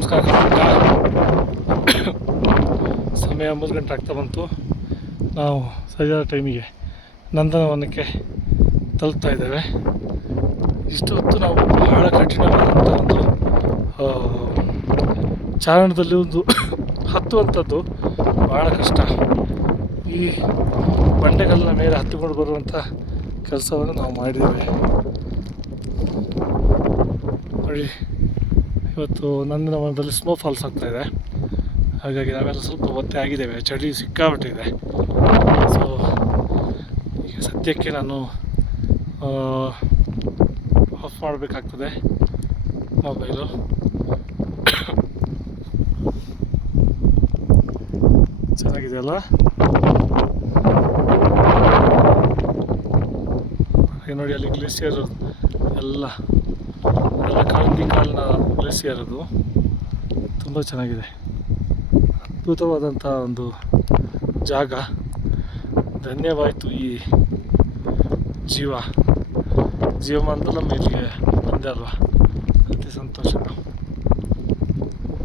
ನಮಸ್ಕಾರ. ಸಮಯ 3 ಗಂಟೆ ಆಗ್ತಾ ಬಂತು. ನಾವು ಸರಿಯಾದ ಟೈಮಿಗೆ ನಂದನವನಕ್ಕೆ ತಲುಪ್ತಾ ಇದ್ದೇವೆ. ಇಷ್ಟು ಹೊತ್ತು ನಾವು ಬಹಳ ಕಠಿಣವಾದಂಥ ಒಂದು ಚಾರಣದಲ್ಲಿ ಒಂದು ಹತ್ತುವಂಥದ್ದು ಭಾಳ ಕಷ್ಟ. ಈ ಬಂಡೆಗಲ್ಲಿನ ಮೇಲೆ ಹತ್ತುಕೊಂಡು ಬರುವಂಥ ಕೆಲಸವನ್ನು ನಾವು ಮಾಡಿದ್ದೇವೆ. ನೋಡಿ, ಇವತ್ತು ನಂದನವನದಲ್ಲಿ ಸ್ನೋ ಫಾಲ್ಸ್ ಆಗ್ತಾಯಿದೆ. ಹಾಗಾಗಿ ನಾವೆಲ್ಲ ಸ್ವಲ್ಪ ಒತ್ತೆ ಆಗಿದ್ದೇವೆ. ಚಳಿ ಸಿಕ್ಕಾಬಿಟ್ಟಿದೆ. ಸೊ ಈಗ ಸದ್ಯಕ್ಕೆ ನಾನು ಆಫ್ ಮಾಡಬೇಕಾಗ್ತದೆ ಮೊಬೈಲು. ಚೆನ್ನಾಗಿದೆಯಲ್ಲ? ಹಾಗೆ ನೋಡಿ, ಅಲ್ಲಿ ಗ್ಲೇಸಿಯರ್ ಎಲ್ಲ ಕಾಲಿನ ಗ್ಲೇಸಿಯರ್ ಅದು ತುಂಬ ಚೆನ್ನಾಗಿದೆ. ಅದ್ಭುತವಾದಂಥ ಒಂದು ಜಾಗ. ಧನ್ಯವಾಯಿತು ಈ ಜೀವಮಾನದಲ್ಲಿ ನಮ್ಮ ಇಲ್ಲಿಗೆ ಬಂದೆ ಅಲ್ವಾ, ಅತಿ ಸಂತೋಷ.